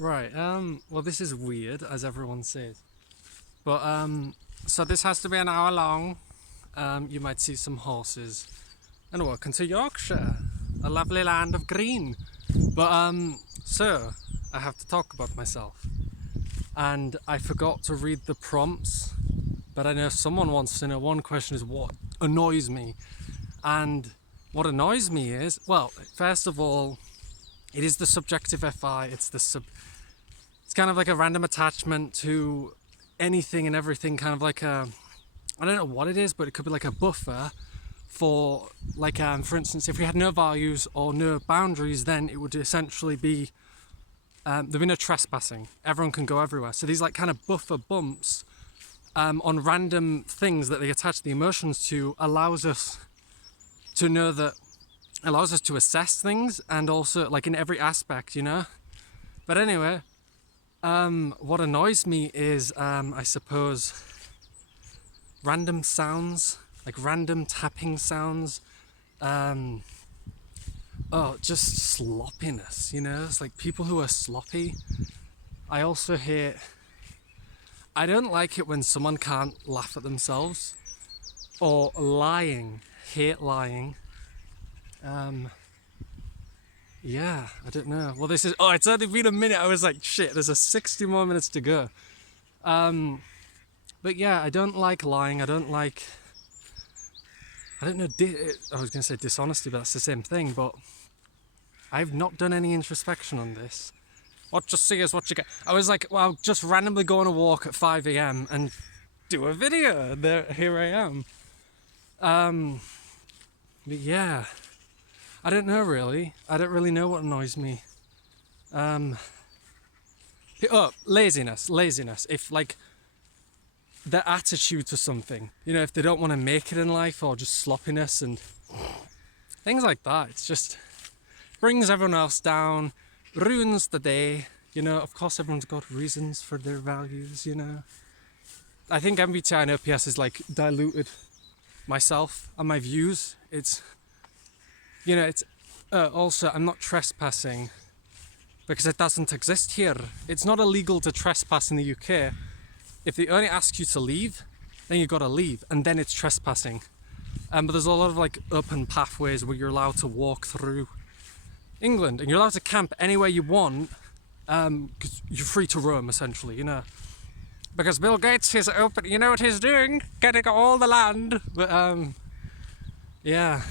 Right, well this is weird, as everyone says. But, so this has to be an hour long. You might see some horses. And welcome to Yorkshire, a lovely land of green. But, so, I have to talk about myself. And I forgot to read the prompts, but I know someone wants to know. One question is what annoys me. And what annoys me is, well, first of all, it is the subjective FI. It's kind of like a random attachment to anything and everything, kind of like I don't know what it is, but it could be like a buffer for, like, for instance, if we had no values or no boundaries, then it would essentially be, there'd be no trespassing. Everyone can go everywhere. So these like kind of buffer bumps on random things that they attach the emotions to allows us to know that, allows us to assess things, and also like in every aspect, you know. But anyway, what annoys me is, I suppose, random sounds, like random tapping sounds. Just sloppiness, you know? It's like people who are sloppy. I also hate, I don't like it when someone can't laugh at themselves. Or lying, hate lying. Yeah, I don't know. Well, it's only been a minute. I was like, shit, there's 60 more minutes to go. But yeah, I don't like lying. I don't know, I was going to say dishonesty, but that's the same thing. But I've not done any introspection on this. What you see is what you get. I was like, well, I'll just randomly go on a walk at 5 a.m. and do a video. Here I am. But yeah, I don't know really. I don't really know what annoys me. Laziness. If like their attitude to something, you know, if they don't want to make it in life, or just sloppiness and things like that. It's just brings everyone else down, ruins the day. You know, of course everyone's got reasons for their values, you know. I think MBTI and OPS is like diluted myself and my views. It's, you know, it's also, I'm not trespassing because it doesn't exist here. It's not illegal to trespass in the UK. If they only ask you to leave, then you gotta leave, and then it's trespassing. But there's a lot of like open pathways where you're allowed to walk through England, and you're allowed to camp anywhere you want, because you're free to roam essentially, you know. Because Bill Gates is open, you know what he's doing? Getting all the land. But yeah.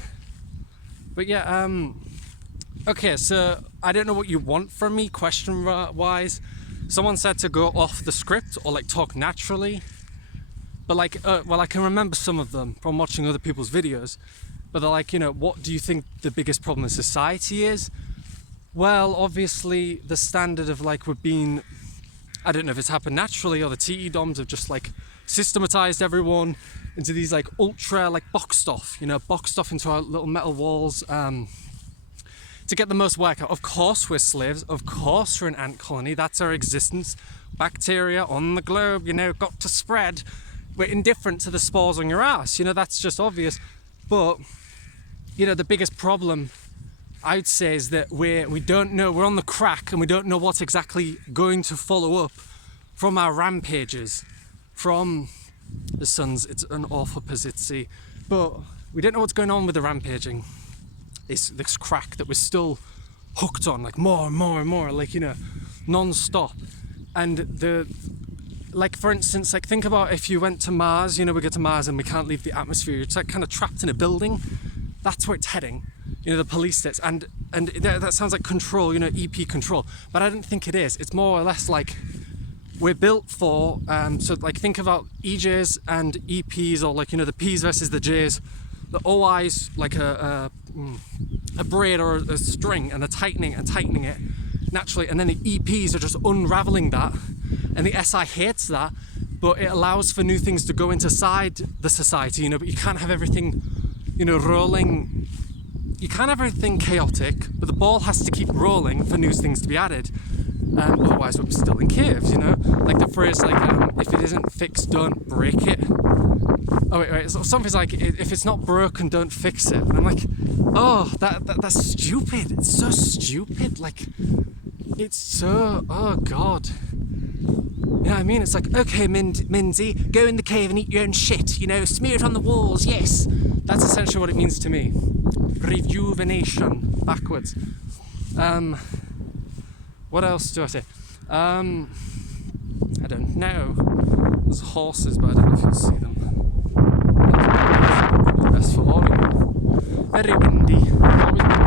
Okay, so I don't know what you want from me, question wise. Someone said to go off the script or like talk naturally. But like, well, I can remember some of them from watching other people's videos. But they're like, you know, what do you think the biggest problem in society is? Well, obviously the standard of like we're being, I don't know if it's happened naturally or the TE DOMs have just like systematized everyone into these like ultra like boxed off into our little metal walls to get the most work out. Of course we're slaves, of course we're an ant colony, that's our existence. Bacteria on the globe, you know, got to spread. We're indifferent to the spores on your ass, you know, that's just obvious. But, you know, the biggest problem I'd say is that we don't know, we're on the crack and we don't know what's exactly going to follow up from our rampages, from the Suns. It's an awful position, but we don't know what's going on with the rampaging. This crack that we're still hooked on, like more and more and more, like, you know, non-stop. And like, for instance, like think about if you went to Mars, you know, we go to Mars and we can't leave the atmosphere. It's like kind of trapped in a building. That's where it's heading, you know, the police states. And that sounds like control, you know, EP control. But I don't think it is. It's more or less like we're built for, so like think about EJs and EPs, or like, you know, the Ps versus the Js. The OI's like a braid or a string, and they're tightening it naturally, and then the EPs are just unraveling that, and the SI hates that, but it allows for new things to go inside the society, you know. But you can't have everything, you know, rolling. You can't have everything chaotic, but the ball has to keep rolling for new things to be added. Otherwise we're still in caves, you know. Like the phrase, like, if it isn't fixed, don't break it. Oh wait, so something's like, if it's not broken, don't fix it. And I'm like, oh, that's stupid. It's so stupid. Like, it's so, oh God. You know what I mean? It's like, okay, Minzy, go in the cave and eat your own shit, you know, smear it on the walls, yes. That's essentially what it means to me. Rejuvenation, backwards. What else do I say? I don't know. There's horses, but I don't know if you'll see them. That's for audio. Very windy. Always windy in the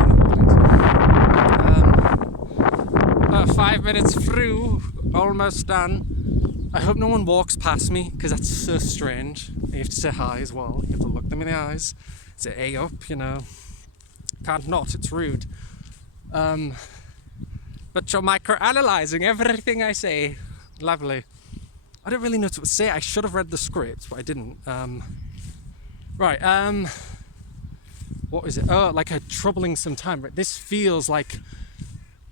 mornings. 5 minutes through, almost done. I hope no one walks past me, because that's so strange. You have to say hi as well. You have to look them in the eyes. Say, hey up, you know. Can't not, it's rude. But you're micro-analysing everything I say. Lovely. I don't really know what to say. I should have read the script, but I didn't. Right, what is it? Oh, like a troubling some time. Right? This feels like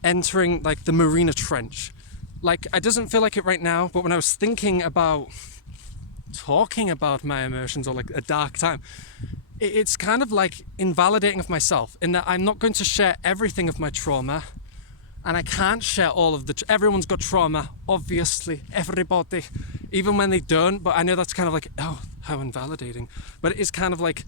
entering like the Marina Trench. Like, it doesn't feel like it right now, but when I was thinking about talking about my emotions or like a dark time, it's kind of like invalidating of myself in that I'm not going to share everything of my trauma, and I can't share all of everyone's got trauma, obviously, everybody, even when they don't, but I know that's kind of like, oh, how invalidating. But it is kind of like,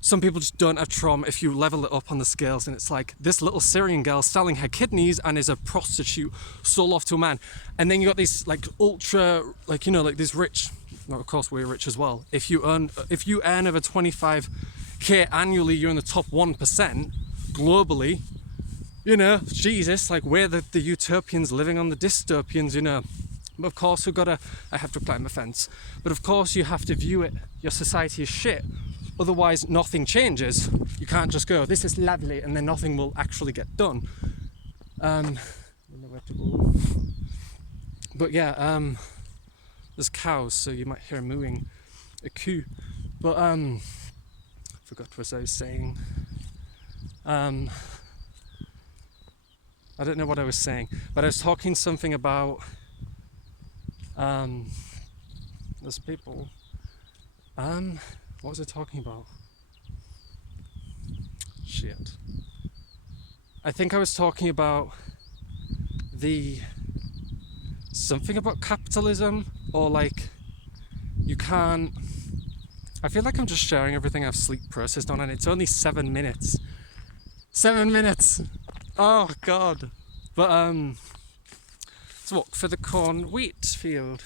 some people just don't have trauma if you level it up on the scales, and it's like this little Syrian girl selling her kidneys and is a prostitute sold off to a man. And then you got these like ultra, like, you know, like these rich, well, of course we're rich as well. If you earn over 25k annually, you're in the top 1% globally. You know, Jesus, like we're the utopians living on the dystopians, you know. But of course I have to climb a fence. But of course you have to view it, your society is shit. Otherwise nothing changes. You can't just go, this is lovely, and then nothing will actually get done. I don't know where to go. But yeah, there's cows, so you might hear mooing, a coo. But I forgot what I was saying. I don't know what I was saying, but I was talking something about those people. What was I talking about? Shit. I think I was talking about something about capitalism, or like you can't. I feel like I'm just sharing everything I've sleep processed on, and it's only 7 minutes. 7 minutes. Oh God. But let's walk for the corn wheat field.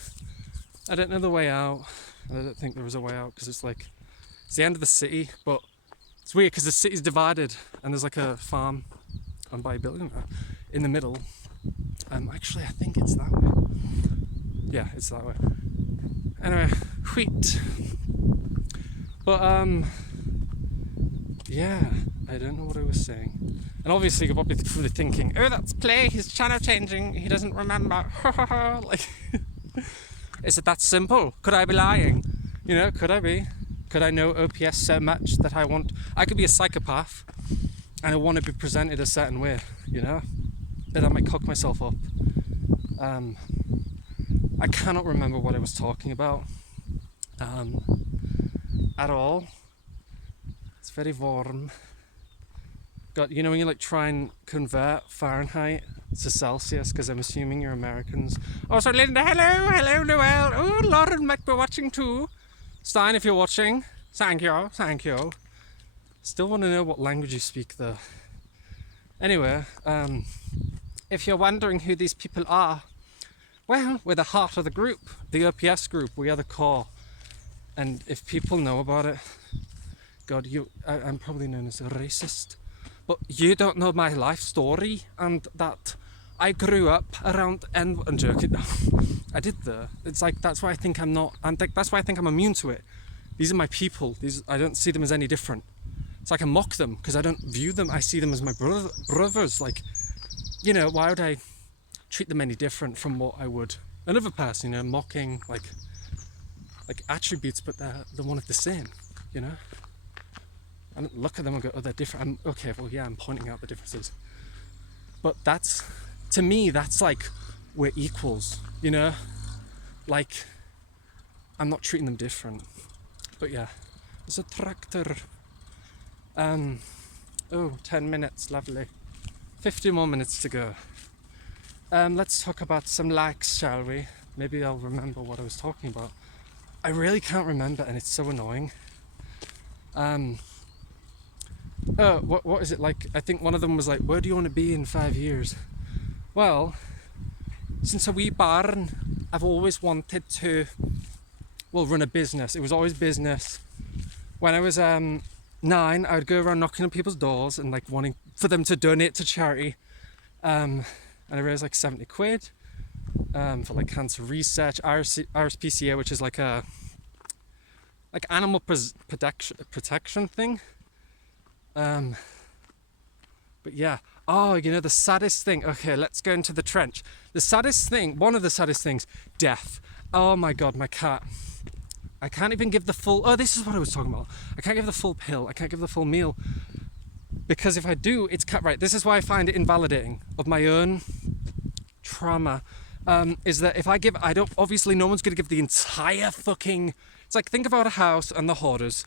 I don't know the way out. I don't think there was a way out because it's like it's the end of the city, but it's weird because the city's divided and there's like a farm owned by a billionaire in the middle. Actually, I think it's that way. Yeah, it's that way. Anyway, wheat. But yeah, I don't know what I was saying. And obviously you're probably thinking, oh, that's Play, his channel changing, he doesn't remember. Like, is it that simple? Could I be lying? You know, could I be? Could I know OPS so much that I could be a psychopath and I want to be presented a certain way, you know? Then I might cock myself up. I cannot remember what I was talking about at all. It's very warm. God, you know when you like try and convert Fahrenheit to Celsius, because I'm assuming you're Americans. Oh, so Linda, hello Noel. Oh, Lauren might be watching too. Stein, if you're watching, thank you. Still want to know what language you speak though. Anyway, if you're wondering who these people are, well, we're the heart of the group, the OPS group. We are the core, and if people know about it, God, I'm probably known as a racist, but you don't know my life story, and that I grew up around, and I'm joking, I did though. It's like, that's why I think that's why I think I'm immune to it. These are my people, I don't see them as any different. It's like I mock them, because I don't view them, I see them as my brothers, like, you know, why would I treat them any different from what I would another person, you know, mocking, like attributes, but they're one of the same, you know? I don't look at them and go, oh, they're different. I'm pointing out the differences. But to me, that's like, we're equals, you know? Like, I'm not treating them different. But yeah, there's a tractor. 10 minutes, lovely. 50 more minutes to go. Let's talk about some likes, shall we? Maybe I'll remember what I was talking about. I really can't remember, and it's so annoying. What is it like? I think one of them was like, where do you want to be in 5 years? Well, since a wee barn, I've always wanted to, run a business. It was always business. When I was 9, I would go around knocking on people's doors and like wanting for them to donate to charity. And I raised like 70 quid for like cancer research, RSPCA, which is like a animal protection thing. But yeah. Oh, the saddest thing. Okay, let's go into the trench. The saddest thing, one of the saddest things, death. Oh my God, my cat. I can't even give the full, this is what I was talking about. I can't give the full pill. I can't give the full meal. Because if I do, it's cut right. This is why I find it invalidating of my own trauma. Is that if I give, obviously no one's going to give the entire fucking, it's like, think about a house and the hoarders.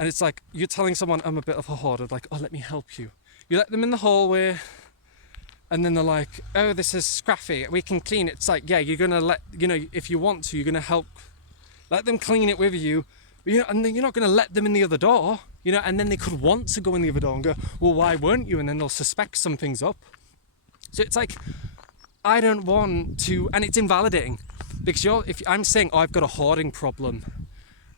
And it's like, you're telling someone, I'm a bit of a hoarder, like, oh, let me help you. You let them in the hallway, and then they're like, oh, this is scruffy, we can clean it. It's like, yeah, you're going to let, if you want to, you're going to help, let them clean it with you, and then you're not going to let them in the other door, and then they could want to go in the other door and go, well, why weren't you? And then they'll suspect something's up. So it's like, I don't want to, and it's invalidating, because if I'm saying, oh, I've got a hoarding problem,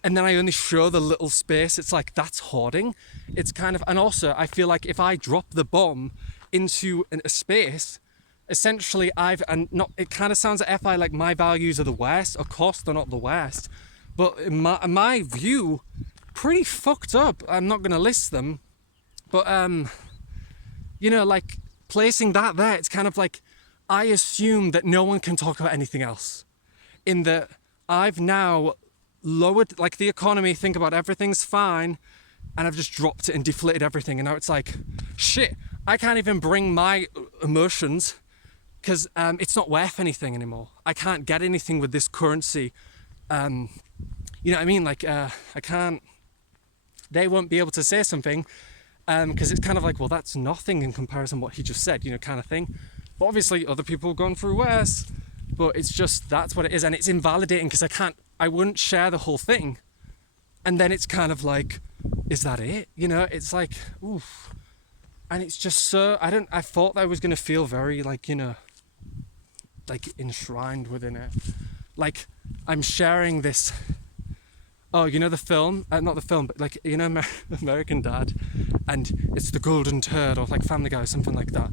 and then I only show the little space, it's like, that's hoarding. It's kind of, and also I feel like if I drop the bomb into a space, essentially it kind of sounds at FI like my values are the worst. Of course they're not the worst, but in my view, pretty fucked up. I'm not going to list them, but like placing that there, it's kind of like, I assume that no one can talk about anything else, in that I've now lowered, like, the economy, think about everything's fine, and I've just dropped it and deflated everything, and now it's like, shit, I can't even bring my emotions, because it's not worth anything anymore. I can't get anything with this currency. You know what I mean? Like, I can't, they won't be able to say something, because it's kind of like, well, that's nothing in comparison to what he just said, kind of thing. But obviously other people have gone through worse, but it's just, that's what it is, and it's invalidating, because I wouldn't share the whole thing. And then it's kind of like, is that it? It's like, oof. And it's just so, I thought I was going to feel very like, like enshrined within it. Like, I'm sharing this, the film, not the film, but like, American Dad, and it's the golden turd, or like Family Guy or something like that.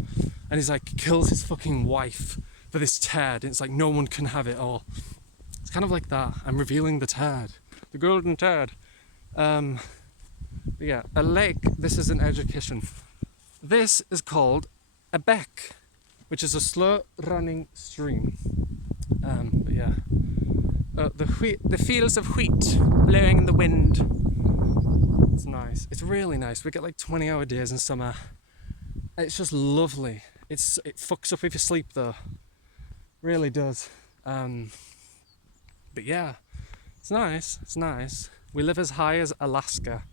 And he's like, kills his fucking wife for this turd. And it's like, no one can have it all. It's kind of like that. I'm revealing the turd, the golden turd. Yeah, a lake. This is an education. This is called a beck, which is a slow-running stream. But yeah, the fields of wheat blowing in the wind. It's nice. It's really nice. We get like 20-hour days in summer. It's just lovely. It fucks up if you sleep though. Really does. But yeah, it's nice. It's nice. We live as high as Alaska.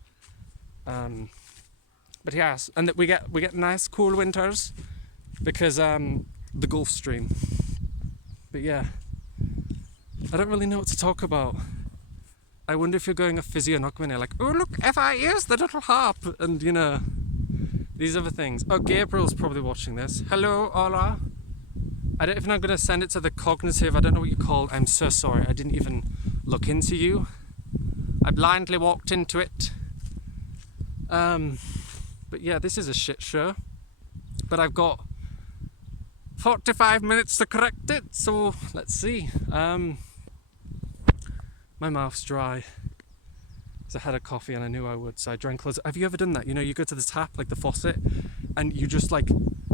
But yes, and we get nice cool winters because the Gulf Stream. But yeah, I don't really know what to talk about. I wonder if you're going a physio knock when you're like, oh look, FIS, the little harp, and these other things. Oh, Gabriel's probably watching this. Hello, hola. I don't even know, I'm going to send it to the cognitive, I don't know what you call. I'm so sorry, I didn't even look into you. I blindly walked into it. But yeah, this is a shit show. But I've got 45 minutes to correct it, so let's see. My mouth's dry. So I had a coffee and I knew I would, so I drank loads. Have you ever done that? You go to the tap, like the faucet, and you just like,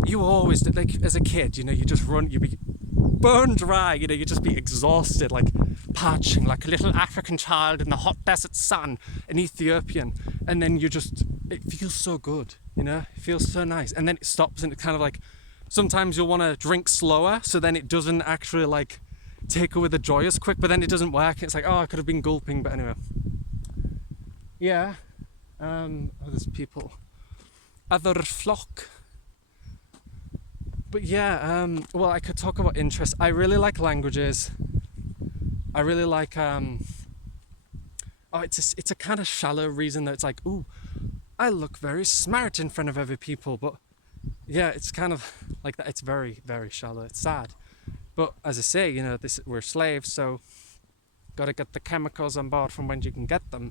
you always, like as a kid, you just run, you be bone dry, you just be exhausted, like parching, like a little African child in the hot desert sun, an Ethiopian, and then it feels so good, it feels so nice, and then it stops, and it's kind of like, sometimes you'll want to drink slower, so then it doesn't actually like take away the joy as quick, but then it doesn't work. It's like, oh, I could have been gulping, but anyway. Yeah, there's people, other flock. But yeah, well, I could talk about interests. I really like languages. I really like oh, it's a kind of shallow reason that it's like, ooh, I look very smart in front of other people. But yeah, it's kind of like that. It's very, very shallow. It's sad. But as I say, we're slaves, so gotta get the chemicals on board from when you can get them.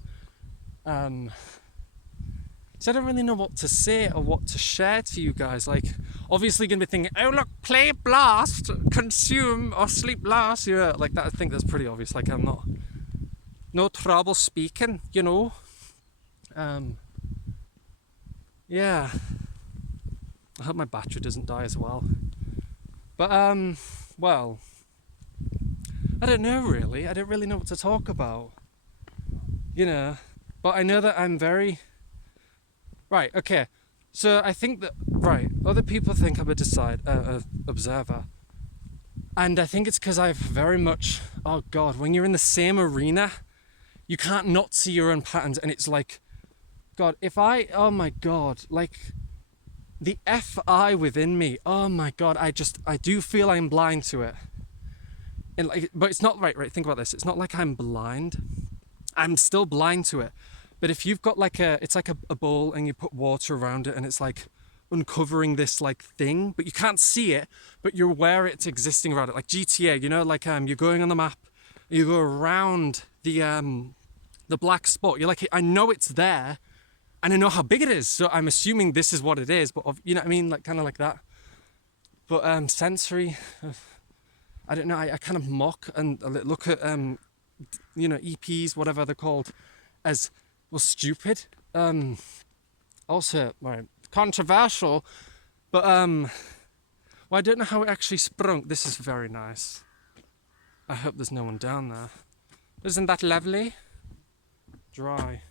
So I don't really know what to say or what to share to you guys. Like, obviously gonna be thinking, oh look, play blast, consume or sleep last. Yeah, like that. I think that's pretty obvious. Like I'm not, no trouble speaking, Yeah. I hope my battery doesn't die as well. But well, I don't know really. I don't really know what to talk about. But I know that I'm very right. Okay, so I think that other people think I'm a observer, and I think it's because I've very much. Oh God, when you're in the same arena, you can't not see your own patterns, and it's like, God, oh my God, like the FI within me. Oh my God, I do feel I'm blind to it. And like, but it's not right. Think about this. It's not like I'm blind. I'm still blind to it. But if you've got it's like a bowl and you put water around it and it's like uncovering this like thing, but you can't see it, but you're aware it's existing around it. Like GTA, like you're going on the map, you go around the black spot. You're like, I know it's there and I know how big it is. So I'm assuming this is what it is, but you know what I mean? Like kind of like that. But sensory, I don't know, I kind of mock and look at EPs, whatever they're called, as well stupid. Also, right, controversial, but well, I don't know how it actually sprung. This is very nice. I hope there's no one down there. Isn't that lovely? Dry.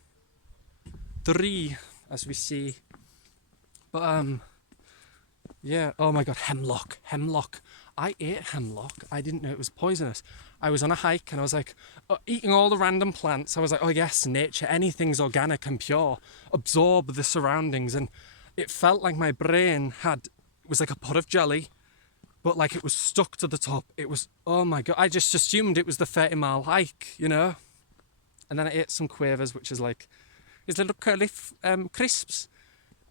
3, as we see. But yeah. Oh my God, hemlock. I ate hemlock. I didn't know it was poisonous. I was on a hike and I was like, eating all the random plants. I was like, oh yes, nature, anything's organic and pure. Absorb the surroundings. And it felt like my brain was like a pot of jelly, but like it was stuck to the top. It was, oh my God. I just assumed it was the 30-mile hike, And then I ate some quavers, which is like, these little curly crisps.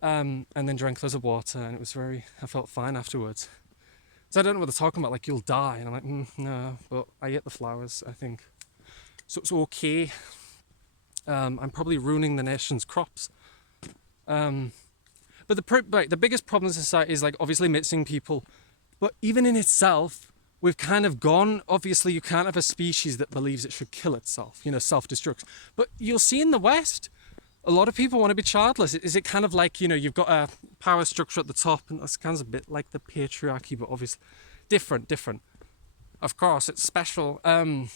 And then drank loads of water and I felt fine afterwards. So I don't know what they're talking about, like you'll die. And I'm like, no, but I ate the flowers, I think. So it's okay. I'm probably ruining the nation's crops. But the biggest problem in society is like obviously mixing people. But even in itself, we've kind of gone, obviously you can't have a species that believes it should kill itself, self-destruct. But you'll see in the West, a lot of people want to be childless. Is it kind of like, you've got a power structure at the top, and that's kind of a bit like the patriarchy, but obviously different. Of course, it's special. And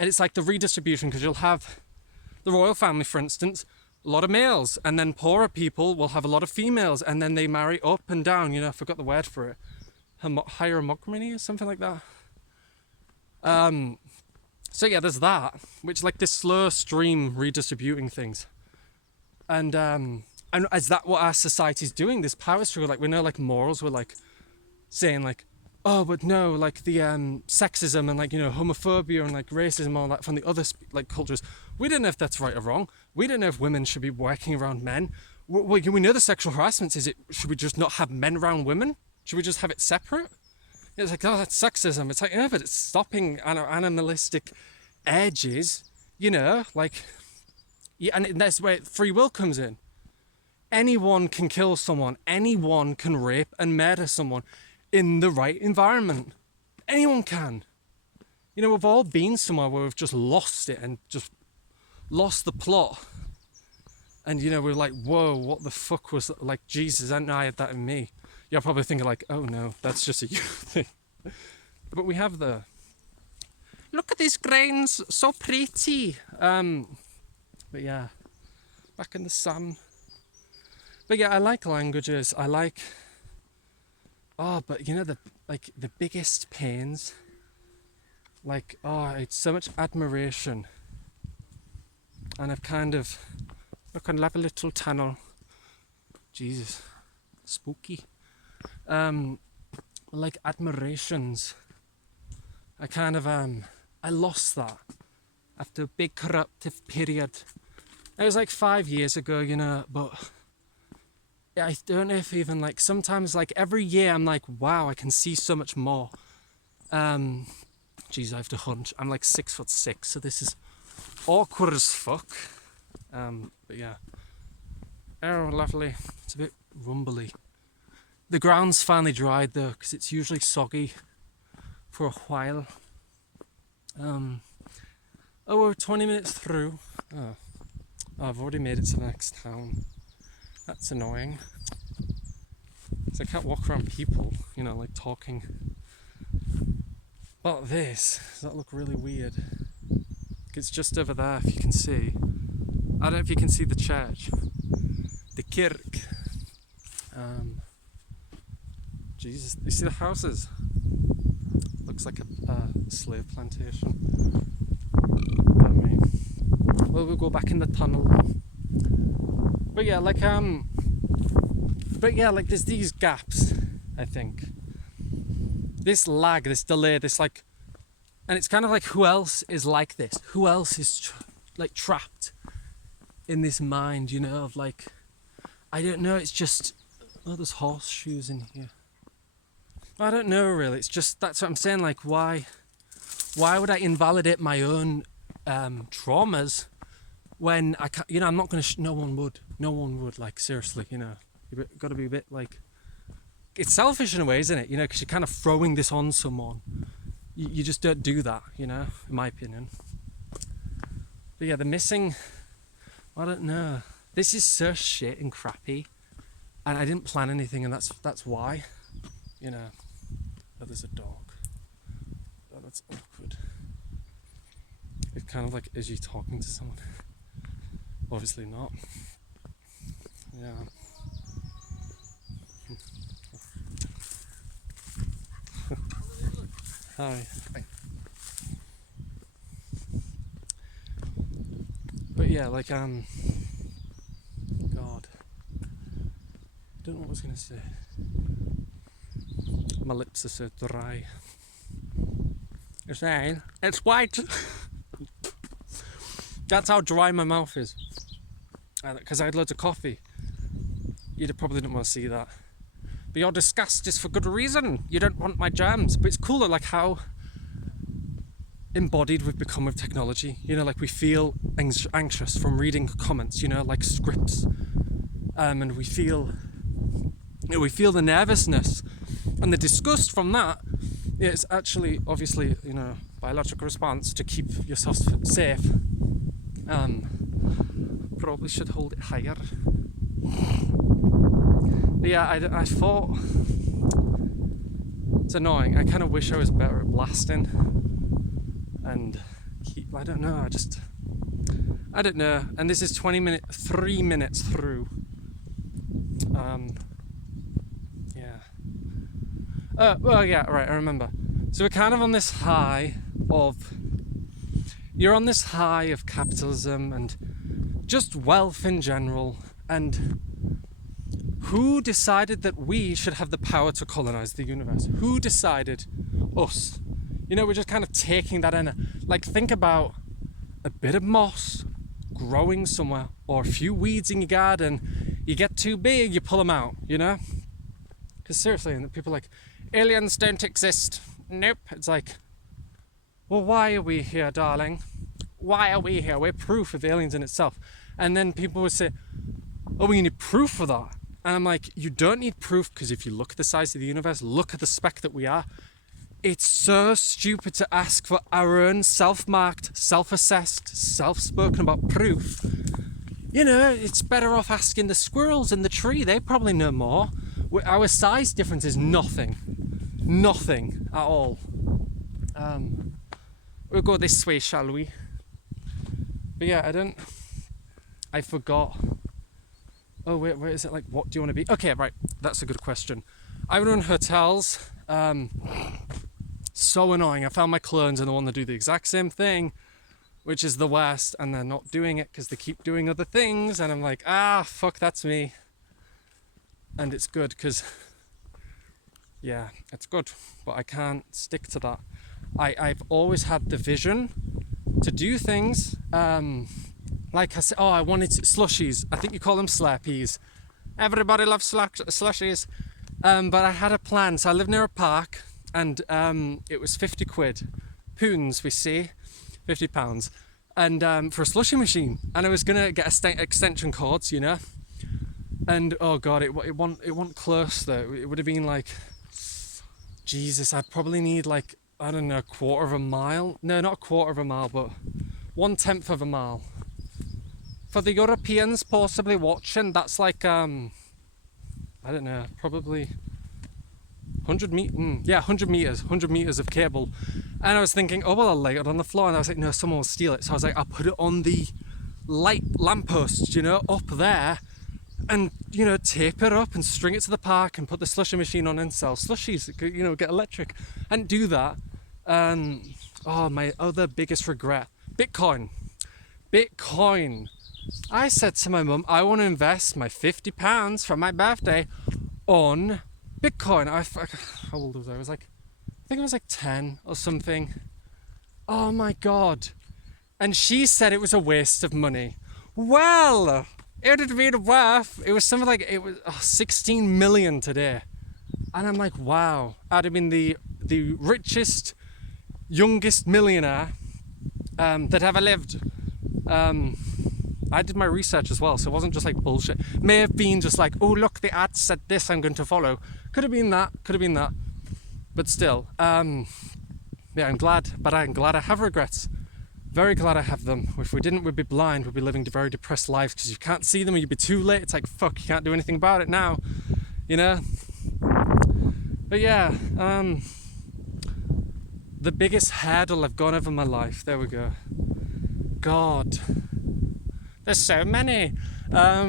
it's like the redistribution, because you'll have the royal family, for instance, a lot of males, and then poorer people will have a lot of females, and then they marry up and down. I forgot the word for it. Hierarchy or something like that. So yeah, there's that, which like this slow stream redistributing things. And is that what our society's doing? This power struggle, like we know, like morals, we're like saying like, oh, but no, like the sexism and like homophobia and like racism and all that from the other like cultures. We don't know if that's right or wrong. We don't know if women should be working around men. We know the sexual harassment is it. Should we just not have men around women? Should we just have it separate? It's like, oh, that's sexism. It's like, yeah, but it's stopping animalistic edges, like. Yeah, and that's where free will comes in. Anyone can kill someone. Anyone can rape and murder someone in the right environment. Anyone can. We've all been somewhere where we've just lost it and just lost the plot. And, we're like, whoa, what the fuck was that? Like, Jesus, I had that in me. You're probably thinking like, oh no, that's just a you thing. But we have look at these grains, so pretty. But yeah, back in the sun. But yeah, I like languages. I like. But the biggest pains. Like, it's so much admiration. And I've kind of, look, I love a little tunnel. Jesus, spooky. like admirations. I kind of I lost that after a big corruptive period. It was like 5 years ago, you know, but yeah, I don't know if even like sometimes like every year I'm like, wow, I can see so much more. Geez, I have to hunch. I'm like 6'6", so this is awkward as fuck. But yeah. Oh, lovely. It's a bit rumbly. The ground's finally dried though, because it's usually soggy for a while. Oh, we're 20 minutes through. Oh, I've already made it to the next town. That's annoying. So I can't walk around people, you know, like talking. Well, this, does that look really weird? It's just over there, if you can see. I don't know if you can see the church. The kirk. Jesus, you see the houses? Looks like a slave plantation. I mean, well, we'll go back in the tunnel. But yeah, like there's these gaps, I think. This lag, this delay, this like, and it's kind of like, who else is like this? Who else is like trapped in this mind, you know, of like, I don't know, it's just, oh, there's horseshoes in here. I don't know really, it's just, that's what I'm saying, like why would I invalidate my own traumas when I can't, you know, I'm not going to, no one would, like seriously, you know, you've got to be a bit like, it's selfish in a way, isn't it, you know, because you're kind of throwing this on someone. You just don't do that, you know, in my opinion. But yeah, the missing, I don't know, this is so shit and crappy, and I didn't plan anything, and that's why, you know. Oh, there's a dog. Oh, that's awkward. It's kind of like, is you talking to someone? Obviously not. Yeah. Hi. But yeah, like God. Don't know what I was gonna say. My lips are so dry. You're saying it's white. That's how dry my mouth is. Because I had loads of coffee. You probably didn't want to see that. But your disgust is for good reason. You don't want my jams. But it's cool, like how embodied we've become with technology. You know, like we feel anxious from reading comments, you know, like scripts. And we feel the nervousness and the disgust from that. It's actually, obviously, you know, biological response to keep yourself safe. Probably should hold it higher. But yeah, I thought it's annoying. I kind of wish I was better at blasting and I don't know. I don't know. And this is 3 minutes through. Yeah. Well, yeah, right. I remember. So we're kind of on this high of. You're on this high of capitalism and just wealth in general, and who decided that we should have the power to colonize the universe? Who decided? Us. You know, we're just kind of taking that in. Like, think about a bit of moss growing somewhere, or a few weeds in your garden. You get too big, you pull them out, you know? Because seriously, and people are like, aliens don't exist. Nope. It's like, well, why are we here, darling? Why are we here? We're proof of aliens in itself. And then people would say, oh, we need proof for that. And I'm like, you don't need proof, because if you look at the size of the universe, look at the speck that we are. It's so stupid to ask for our own self-marked, self-assessed, self-spoken about proof. You know, it's better off asking the squirrels in the tree. They probably know more. Our size difference is nothing. Nothing at all. We'll go this way, shall we? But yeah, I forgot. Oh, wait, where is it? Like, what do you want to be? Okay, right. That's a good question. I run hotels. So annoying. I found my clones and the one that do the exact same thing, which is the worst, and they're not doing it because they keep doing other things, and I'm like, fuck, that's me. And it's good because yeah, it's good, but I can't stick to that. I've always had the vision to do things, like I said, I wanted slushies. I think you call them slurpees. Everybody loves slushies. But I had a plan. So I live near a park, and it was 50 quid. Pounds, we say, £50. And for a slushie machine. And I was going to get extension cords, you know. And oh God, it wasn't close though. It would have been like, Jesus, I'd probably need like, I don't know, a quarter of a mile. No, not a quarter of a mile, but 1/10 of a mile. For the Europeans possibly watching, that's like, I don't know, probably 100 meters of cable. And I was thinking, oh, well, I'll lay it on the floor. And I was like, no, someone will steal it. So I was like, I'll put it on the lamppost, you know, up there. And, you know, tape it up and string it to the park and put the slushy machine on and sell slushies, you know, get electric. I didn't do that. My other biggest regret, Bitcoin. I said to my mum, I want to invest my £50 from my birthday on Bitcoin. How old was I? I think I was like 10 or something. Oh my God. And she said it was a waste of money. Well, it would have been worth, it was something like, it was 16 million today. And I'm like, wow, I'd have been the richest, youngest millionaire that ever lived. I did my research as well, so it wasn't just like bullshit. May have been just like, oh look, the ad said this, I'm going to follow. Could have been that. But still, I'm glad I have regrets. Very glad I have them. If we didn't, we'd be blind. We'd be living very depressed lives because you can't see them, or you'd be too late. It's like, fuck, you can't do anything about it now, you know? But yeah, the biggest hurdle I've gone over in my life. There we go. God, there's so many. I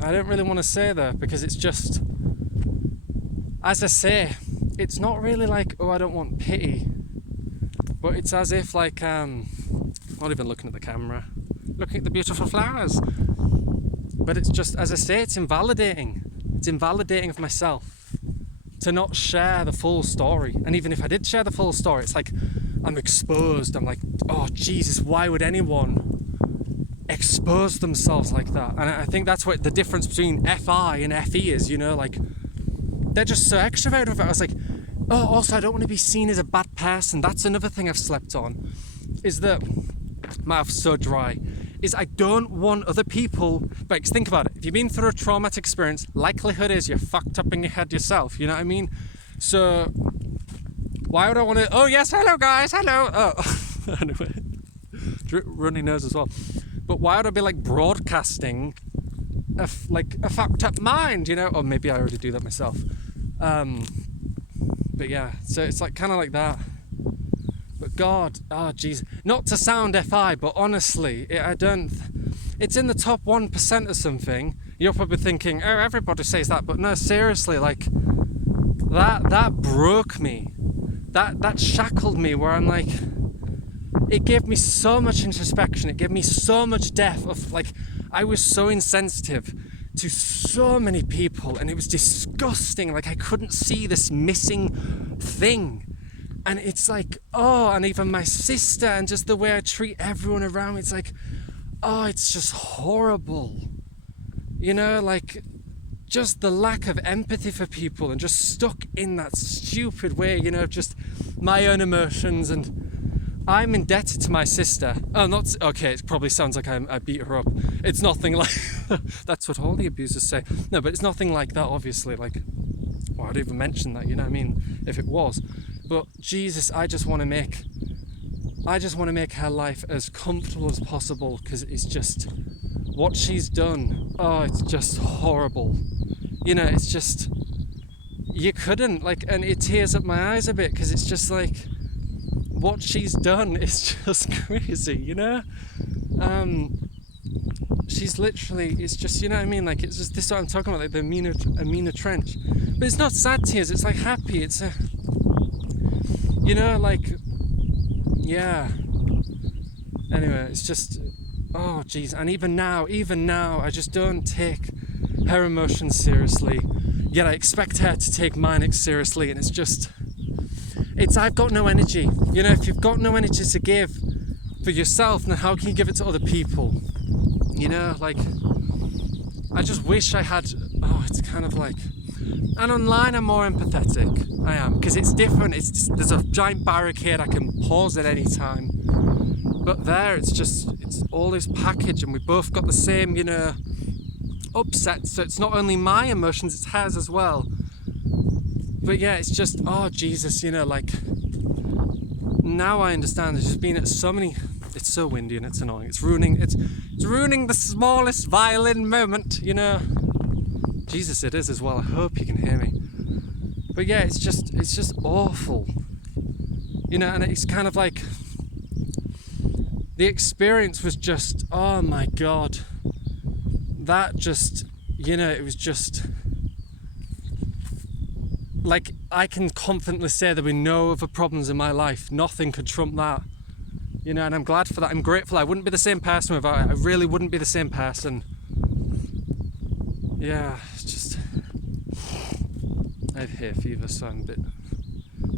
don't really want to say though, because it's just, as I say, it's not really like, oh, I don't want pity, but it's as if like, not even looking at the camera, looking at the beautiful flowers. But it's just, as I say, it's invalidating. It's invalidating of myself to not share the full story. And even if I did share the full story, it's like I'm exposed. I'm like, oh Jesus, why would anyone expose themselves like that? And I think that's what the difference between FI and FE is, you know, like they're just so extroverted with it. I was like, oh, also I don't want to be seen as a bad person. That's another thing I've slept on, is that mouth's so dry, is I don't want other people, like, think about it, if you've been through a traumatic experience, likelihood is you're fucked up in your head yourself, you know what I mean? So why would I want to, oh yes, hello guys, hello, oh anyway, runny nose as well, but why would I be like broadcasting a fucked up mind, you know? Or maybe I already do that myself, but yeah, so it's like kind of like that. But God, oh jeez, not to sound FI, but honestly, it's in the top 1% or something. You're probably thinking, oh, everybody says that, but no, seriously, like, that broke me. That shackled me, where I'm like, it gave me so much introspection, it gave me so much depth of, like, I was so insensitive to so many people, and it was disgusting, like, I couldn't see this missing thing. And it's like, oh, and even my sister, and just the way I treat everyone around me, it's like, oh, it's just horrible. You know, like, just the lack of empathy for people, and just stuck in that stupid way, you know, just my own emotions. And I'm indebted to my sister. Oh, not, okay, it probably sounds like I beat her up. It's nothing like, that's what all the abusers say. No, but it's nothing like that, obviously, like, well, I'd even mention that, you know what I mean, if it was. But Jesus, I just want to make her life as comfortable as possible, because it's just what she's done. Oh, it's just horrible. You know, it's just, you couldn't, like, and it tears up my eyes a bit, because it's just like, what she's done is just crazy, you know? She's literally, it's just, you know what I mean? Like, it's just, this is what I'm talking about, like the Amina Trench. But it's not sad tears, it's like happy, it's a, you know, like, yeah. Anyway, it's just, oh geez. And even now, I just don't take her emotions seriously. yet I expect her to take mine seriously, and it's I've got no energy. You know, if you've got no energy to give for yourself, then how can you give it to other people? You know, like, I just wish I had, it's kind of like, and online I'm more empathetic, I am, because it's different, there's a giant barricade, I can pause at any time, but there it's all this package, and we both got the same, you know, upset, so it's not only my emotions, it's hers as well. But yeah, it's just, oh Jesus, you know, like, now I understand. There's just been at so many, it's so windy and it's annoying, it's ruining the smallest violin moment, you know. Jesus, it is as well, I hope you can hear me. But yeah, it's just awful, you know. And it's kind of like, the experience was just, oh my God, that just, you know, it was just like, I can confidently say there were no other problems in my life, nothing could trump that, you know. And I'm glad for that, I'm grateful. I wouldn't be the same person without it, I really wouldn't be the same person. Yeah, it's just, I have hay fever, so I'm a bit,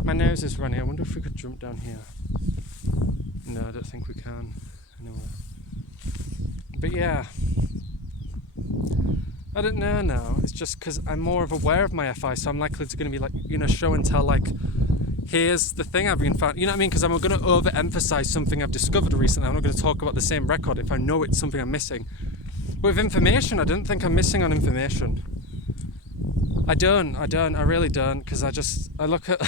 my nose is running. I wonder if we could jump down here. No, I don't think we can anyway. But yeah, I don't know now. It's just because I'm more of aware of my FI, so I'm likely to going to be like, you know, show and tell, like, here's the thing I've been found, you know what I mean? Because I'm going to overemphasize something I've discovered recently. I'm not going to talk about the same record if I know it's something I'm missing. But with information, I don't think I'm missing on information. I really don't, because I look at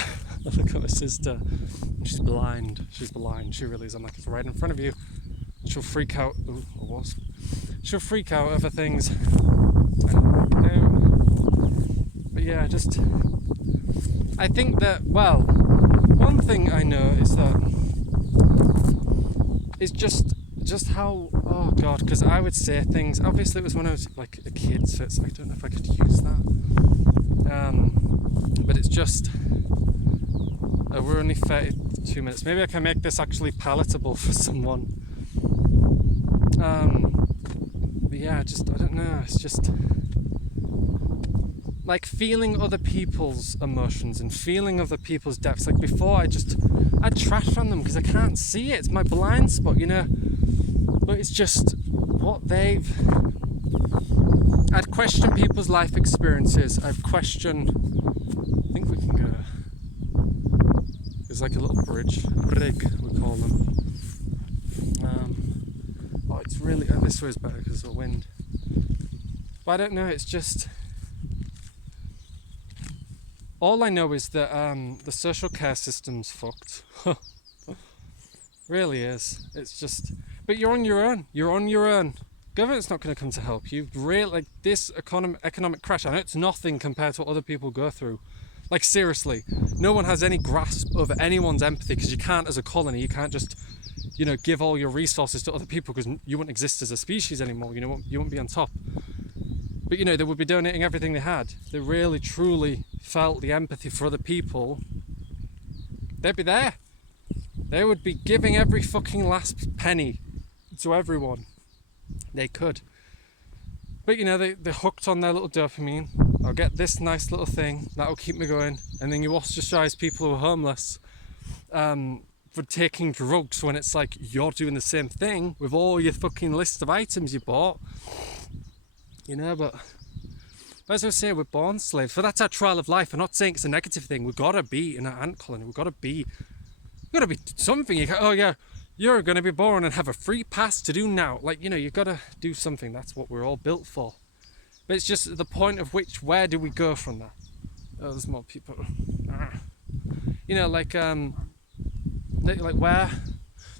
I look at my sister, and she's blind, she really is. I'm like, it's right in front of you. She'll freak out, she'll freak out over things. But yeah, I think that, well, one thing I know is that it's just how, oh God, because I would say things, obviously it was when I was like a kid, so I don't know if I could use that, but it's just, we're only 32 minutes, maybe I can make this actually palatable for someone. But yeah, I don't know, it's just like feeling other people's emotions and feeling other people's depths. Like before, I'd trash on them because I can't see it, it's my blind spot, you know. But it's just what I'd question people's life experiences. I think we can go, there's like a little brig we call them. It's really, this way is better because of the wind. But I don't know, it's just, all I know is that the social care system's fucked. Really is. It's just, but you're on your own. Government's not going to come to help you. Really, like this economic crash, I know it's nothing compared to what other people go through. Like seriously, no one has any grasp over anyone's empathy, because you can't, as a colony, you can't just, you know, give all your resources to other people, because you wouldn't exist as a species anymore. You know, you wouldn't be on top. But you know, they would be donating everything they had. They really, truly felt the empathy for other people. They'd be there. They would be giving every fucking last penny to everyone they could. But you know, they're hooked on their little dopamine. I'll get this nice little thing, that'll keep me going. And then you ostracize people who are homeless for taking drugs, when it's like you're doing the same thing with all your fucking list of items you bought. You know, but as I say, we're born slaves. So that's our trial of life. I'm not saying it's a negative thing. We've got to be in an ant colony. We've got to be something. You're going to be born and have a free pass to do now. Like, you know, you've got to do something. That's what we're all built for. But it's just the point of which, where do we go from that? Oh, there's more people. You know, like where,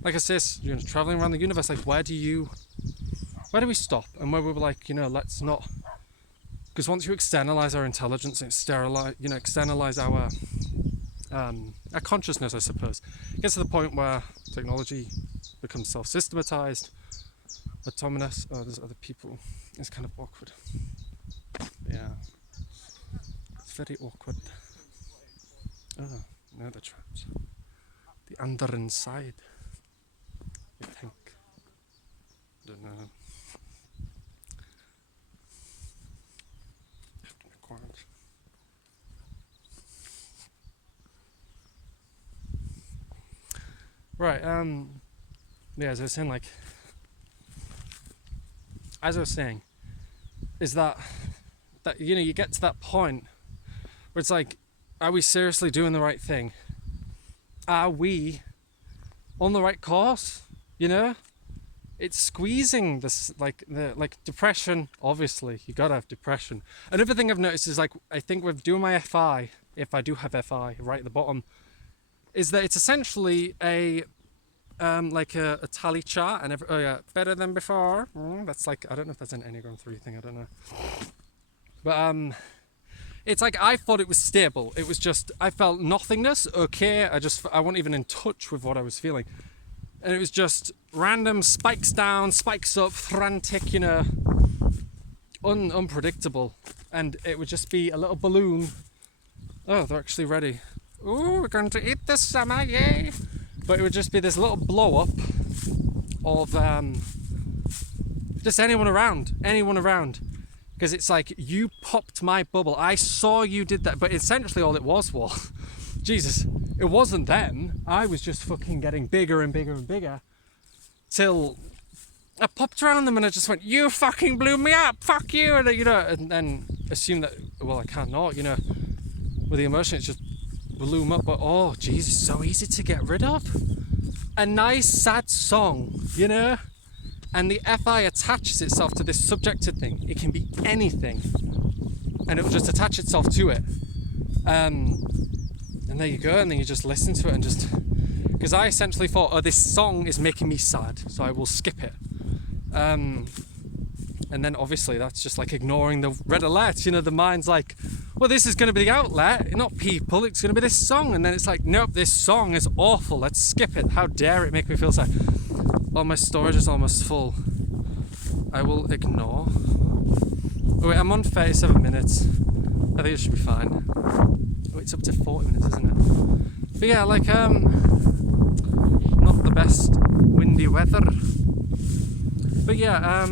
like I say, you know, traveling around the universe, like where do we stop? And where we were like, you know, let's not, because once you externalize our intelligence and externalize our consciousness, I suppose, it gets to the point where technology becomes self-systematized, autonomous. Oh, there's other people. It's kind of awkward. Yeah, it's very awkward. Oh, no, they're trapped. The under inside, I think. Don't know. Have to be quiet. Right. Yeah. As I was saying, is that you get to that point where it's like, are we seriously doing the right thing? Are we on the right course? It's squeezing this, like depression. Obviously, you gotta have depression. Another thing I've noticed is, I think with doing my FI, if I do have FI right at the bottom, is that it's essentially a tally chart, and better than before. That's I don't know if that's an Enneagram 3 thing. I don't know, but it's like I thought it was stable. It was just I felt nothingness. Okay, I wasn't even in touch with what I was feeling. And it was just random spikes down, spikes up, frantic, unpredictable. And it would just be a little balloon. Oh, they're actually ready. Ooh, we're going to eat this summer, yay! But it would just be this little blow up of just anyone around. Because it's like, you popped my bubble. I saw you did that. But essentially all it was, Jesus, it wasn't them. I was just fucking getting bigger and bigger and bigger till I popped around them and I just went, you fucking blew me up, fuck you, and then assume that, well, I can't not, with the emotion, it just blew them up. But oh, Jesus, so easy to get rid of. A nice sad song, and the FI attaches itself to this subjective thing. It can be anything, and it will just attach itself to it. And there you go, and then you just listen to it and just... Because I essentially thought, oh, this song is making me sad, so I will skip it. And then obviously that's just like ignoring the red alert. The mind's like, well, this is going to be the outlet, not people, it's going to be this song. And then it's like, nope, this song is awful, let's skip it. How dare it make me feel sad. Oh, my storage is almost full. I will ignore. Oh wait, I'm on 37 minutes. I think it should be fine. Oh, it's up to 40 minutes, isn't it? But yeah, not the best windy weather. But yeah, I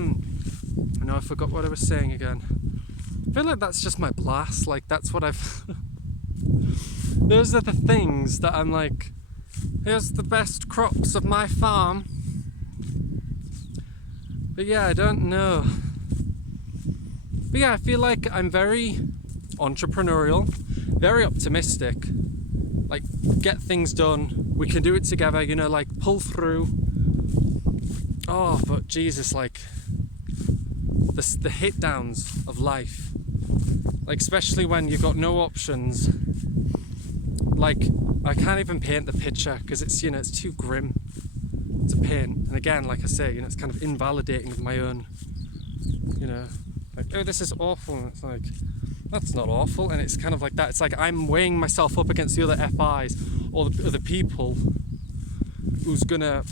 know I forgot what I was saying again. I feel like that's just my blast, that's what I've... Those are the things that I'm like, here's the best crops of my farm. But yeah, I don't know. But yeah, I feel like I'm very entrepreneurial, very optimistic, get things done, we can do it together, pull through. Oh, but Jesus, the hit downs of life, especially when you've got no options, I can't even paint the picture because it's, it's too grim to paint. And again, like I say, it's kind of invalidating of my own, oh, this is awful, and it's like, that's not awful. And it's kind of like that. It's like I'm weighing myself up against the other FIs or the other people who's gonna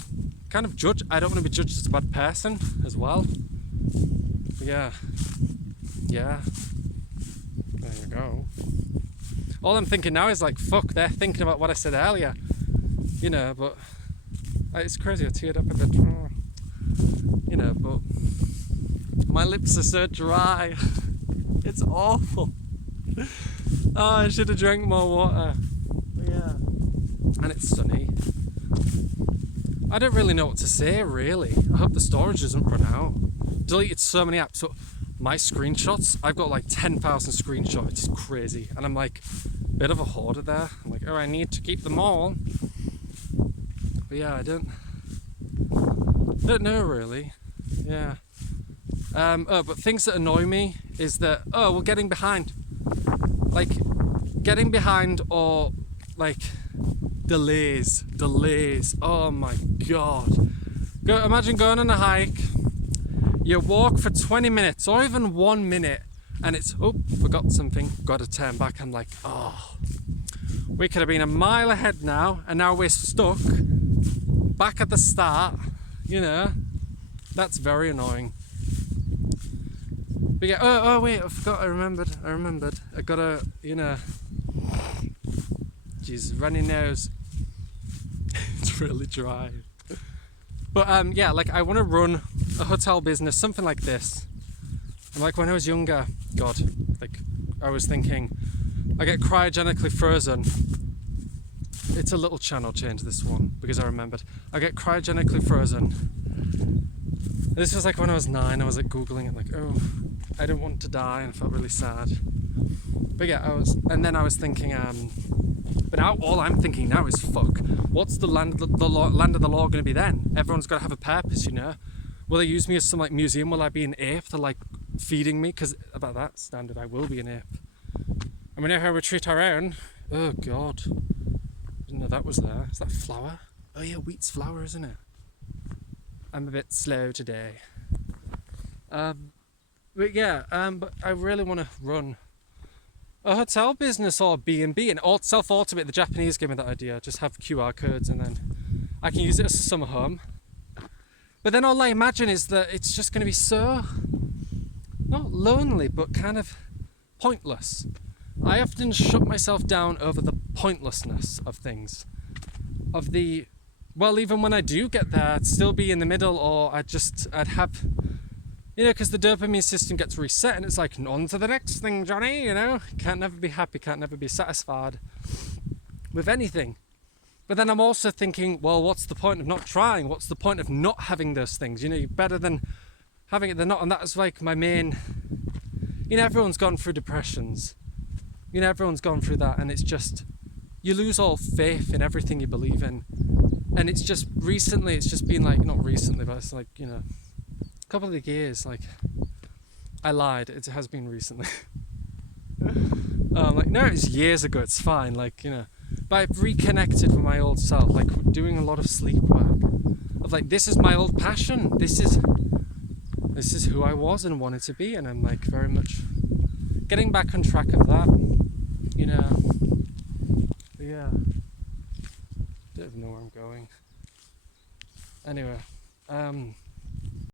kind of judge. I don't want to be judged as a bad person as well. But yeah, there you go. All I'm thinking now is fuck, they're thinking about what I said earlier, but it's crazy. I teared up a bit, but my lips are so dry. It's awful. Oh, I should have drank more water. But yeah. And it's sunny. I don't really know what to say, really. I hope the storage doesn't run out. Deleted so many apps. So my screenshots, I've got 10,000 screenshots. It's crazy. And I'm a bit of a hoarder there. I'm like, oh, I need to keep them all. But yeah, I don't know, really. Yeah. But things that annoy me is that, we're getting behind. Getting behind or delays. Oh my god. Imagine going on a hike, you walk for 20 minutes or even 1 minute and it's, forgot something, gotta turn back. I'm like, we could have been a mile ahead now and now we're stuck back at the start, that's very annoying. But yeah, wait, I forgot, I remembered. I gotta, jeez, runny nose. It's really dry. But yeah, I want to run a hotel business, something like this. And when I was younger, God, I was thinking, I get cryogenically frozen it's a little channel change, this one, because I remembered. I get cryogenically frozen. This was like when I was 9, I was like Googling it, like, oh, I didn't want to die, and I felt really sad. But yeah, I was thinking, but now all I'm thinking now is, fuck, what's the land of the law going to be then? Everyone's got to have a purpose, you know? Will they use me as some like museum? Will I be an ape? They're like feeding me? Because about that standard, I will be an ape. And we know how we treat our own. Oh God, didn't know that was there. Is that flour? Oh yeah, wheat's flour, isn't it? I'm a bit slow today. But I really want to run a hotel business or B&B, and self-automate. The Japanese gave me that idea. Just have QR codes and then I can use it as a summer home. But then all I imagine is that it's just going to be so, not lonely, but kind of pointless. I often shut myself down over the pointlessness of things. Even when I do get there, I'd still be in the middle, or I'd have, because the dopamine system gets reset and it's like, on to the next thing, Johnny, Can't never be happy, can't never be satisfied with anything. But then I'm also thinking, well, what's the point of not trying? What's the point of not having those things? You're better than having it than not. And that's like my main, everyone's gone through depressions. Everyone's gone through that. And it's just, you lose all faith in everything you believe in. And it's just recently, it's just been like, not recently, but it's like, a couple of years, like, I lied. It has been recently. No, it's years ago. It's fine. But I've reconnected with my old self, like doing a lot of sleep work. Of like, this is my old passion. This is who I was and wanted to be, and I'm like very much getting back on track of that. But yeah, don't even know where I'm going. Anyway,